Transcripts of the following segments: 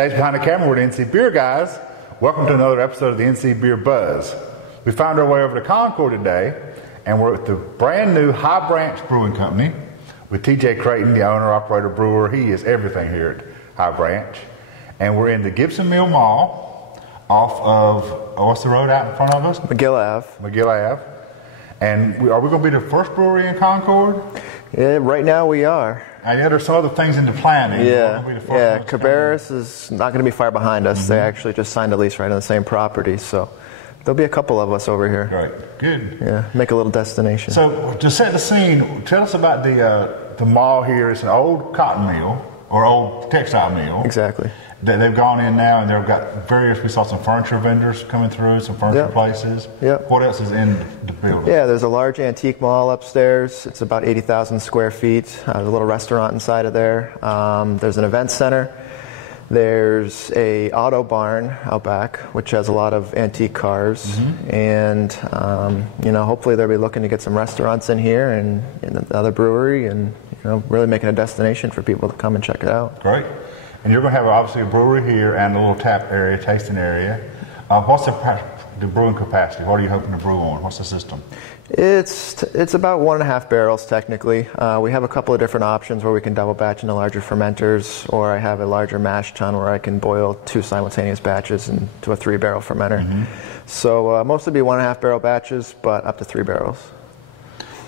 Dave's behind the camera with NC Beer Guys. Welcome to another episode of the NC Beer Buzz. We found our way over to Concord today, and we're at the brand new High Branch Brewing Company with TJ Creighton, the owner, operator, brewer. He is everything here at High Branch. And we're in the Gibson Mill Mall off of, what's the road out in front of us? McGill Ave. And are we going to be the first brewery in Concord? Yeah, right now we are. I know there's some other things in the planning. Cabarrus is not going to be far behind us. They actually just signed a lease right on the same property, so there'll be a couple of us over here. Great, good. Yeah, make a little destination. So to set the scene, tell us about the mall here. It's an old cotton mill, or old textile mill. Exactly. They've gone in now, and they've got various, we saw some furniture vendors coming through, some furniture places. Yep. What else is in the building? Yeah, there's a large antique mall upstairs. It's about 80,000 square feet. There's a little restaurant inside of there. There's an event center. There's a auto barn out back, which has a lot of antique cars. And, hopefully they'll be looking to get some restaurants in here and another brewery and, really making a destination for people to come and check it out. Great. And you're going to have obviously a brewery here and a little tap area, tasting area. What's the brewing capacity? What are you hoping to brew on? What's the system? It's about 1.5 barrels technically. We have a couple of different options where we can double batch into larger fermenters, or I have a larger mash tun where I can boil 2 simultaneous batches into a 3-barrel fermenter. So mostly be 1.5 barrel batches, but up to 3 barrels.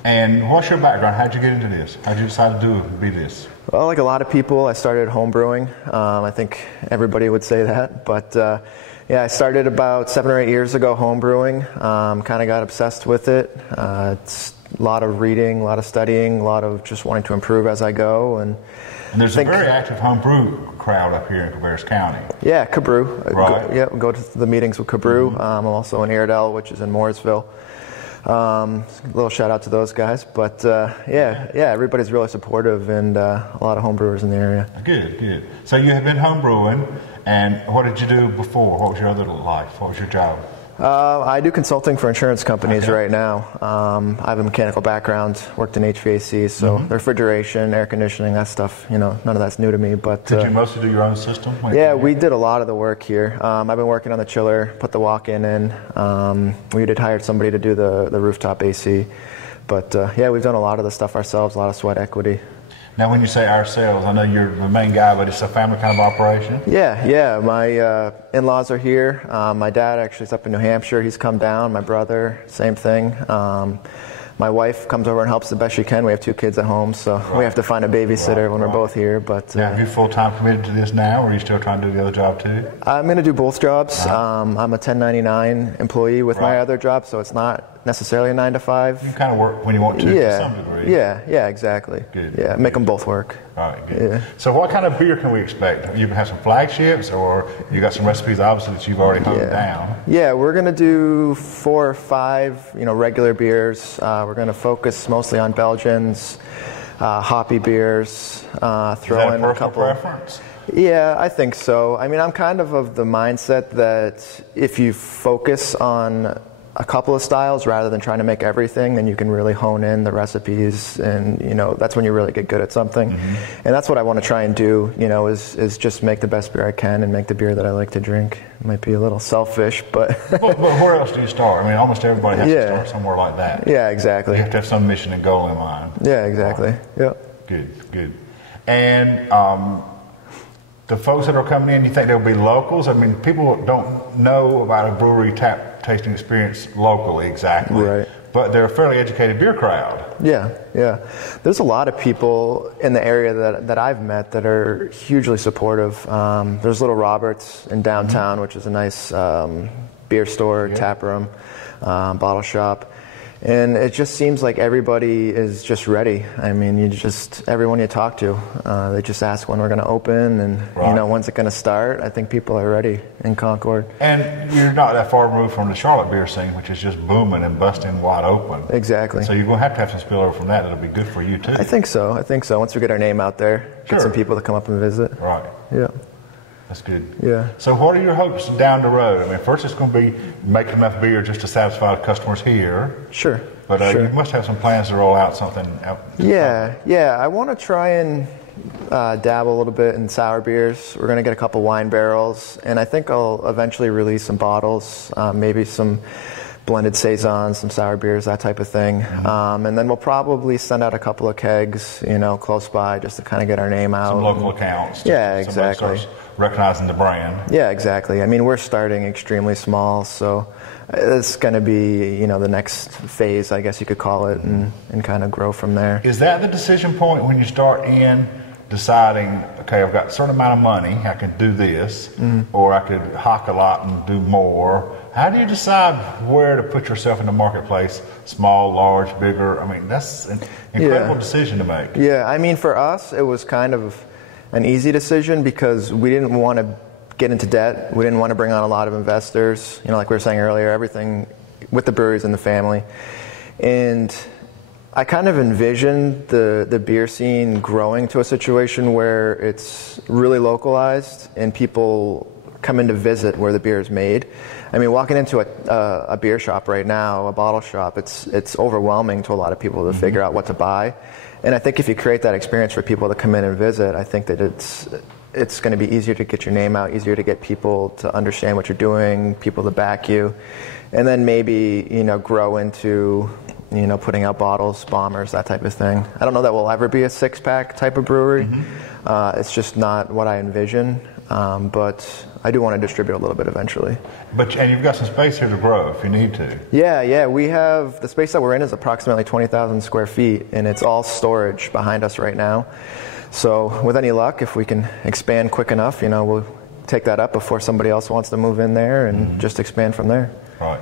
And what's your background? How'd you get into this? How'd you decide to be this? Well, like a lot of people, I started home brewing. I think everybody would say that. But I started about 7 or 8 years ago home brewing. Kind of got obsessed with it. It's a lot of reading, a lot of studying, a lot of just wanting to improve as I go. And there's a very active home brew crowd up here in Cabarrus County. Yeah, Cabrew. Right. We go to the meetings with Cabrew. I'm also in Iredell, which is in Mooresville. A little shout out to those guys, but everybody's really supportive, and a lot of home brewers in the area. Good. So you have been home brewing, and what did you do before? What was your other life? What was your job? I do consulting for insurance companies right now. I have a mechanical background, worked in HVAC, so refrigeration, air conditioning, that stuff, none of that's new to me. But did you mostly do your own system? We did a lot of the work here. I've been working on the chiller, put the walk-in in. We did hire somebody to do the rooftop AC. But we've done a lot of the stuff ourselves, a lot of sweat equity. Now, when you say ourselves, I know you're the main guy, but it's a family kind of operation? Yeah. My in-laws are here. My dad actually is up in New Hampshire. He's come down. My brother, same thing. My wife comes over and helps the best she can. We have 2 kids at home, so we have to find a babysitter when we're both here. But now, are you full-time committed to this now, or are you still trying to do the other job too? I'm going to do both jobs. I'm a 1099 employee with my other job, so it's not necessarily a 9 to 5. You kind of work when you want to to some degree. Yeah, exactly. Good. Yeah, make them both work. All right, good. Yeah. So what kind of beer can we expect? You have some flagships, or you got some recipes obviously that you've already honed down? Yeah, we're going to do 4 or 5, regular beers. We're going to focus mostly on Belgians, hoppy beers. Throw in a couple. Preference? Yeah, I think so. I mean, I'm kind of the mindset that if you focus on a couple of styles rather than trying to make everything, then you can really hone in the recipes, and that's when you really get good at something. And that's what I want to try and do, is just make the best beer I can and make the beer that I like to drink. It might be a little selfish, but but where else do you start? I mean, almost everybody has to start somewhere like that. Yeah, exactly. You have to have some mission and goal in mind. Yeah, exactly. Yeah. Good. And the folks that are coming in, you think they'll be locals? I mean, people don't know about a brewery tap tasting experience locally exactly, right? But they're a fairly educated beer crowd. Yeah. There's a lot of people in the area that I've met that are hugely supportive. There's Little Roberts in downtown, which is a nice beer store, tap room, bottle shop. And it just seems like everybody is just ready. I mean, everyone you talk to, they just ask when we're going to open and, when's it going to start. I think people are ready in Concord. And you're not that far removed from the Charlotte beer scene, which is just booming and busting wide open. Exactly. So you're going to have some spillover from that. That'll be good for you, too. I think so. Once we get our name out there, get some people to come up and visit. Right. Yeah. That's good. Yeah. So what are your hopes down the road? I mean, first it's going to be making enough beer just to satisfy the customers here. Sure. But you must have some plans to roll out something out. Yeah. I want to try and dabble a little bit in sour beers. We're going to get a couple wine barrels, and I think I'll eventually release some bottles, maybe some blended saisons, some sour beers, that type of thing. And then we'll probably send out a couple of kegs, close by, just to kind of get our name out. Some local accounts. Yeah, exactly. Starts recognizing the brand. Yeah, exactly. I mean, we're starting extremely small, so it's going to be, the next phase, I guess you could call it, and kind of grow from there. Is that the decision point when you start in deciding, okay, I've got a certain amount of money, I can do this, or I could hawk a lot and do more? How do you decide where to put yourself in the marketplace? Small, large, bigger? I mean, that's an incredible decision to make. Yeah, I mean, for us, it was kind of an easy decision because we didn't want to get into debt. We didn't want to bring on a lot of investors. Like we were saying earlier, everything with the breweries in the family. And I kind of envisioned the beer scene growing to a situation where it's really localized and people come in to visit where the beer is made. I mean, walking into a beer shop right now, a bottle shop, it's overwhelming to a lot of people to figure out what to buy. And I think if you create that experience for people to come in and visit, I think that it's going to be easier to get your name out, easier to get people to understand what you're doing, people to back you, and then maybe, grow into, putting out bottles, bombers, that type of thing. I don't know that we'll ever be a six-pack type of brewery. It's just not what I envision, but I do want to distribute a little bit eventually. And you've got some space here to grow if you need to. Yeah, we have, the space that we're in is approximately 20,000 square feet, and it's all storage behind us right now. So with any luck, if we can expand quick enough, we'll take that up before somebody else wants to move in there and just expand from there. Right.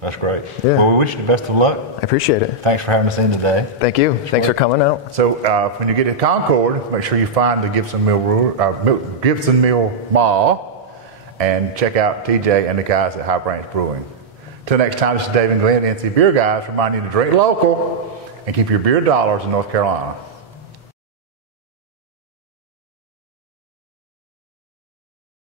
That's great. Yeah. Well, we wish you the best of luck. I appreciate it. Thanks for having us in today. Thank you. Thanks for coming out. So when you get to Concord, make sure you find the Gibson Mill Mall and check out TJ and the guys at High Branch Brewing. Till next time, this is Dave and Glenn, NC Beer Guys, reminding you to drink local and keep your beer dollars in North Carolina.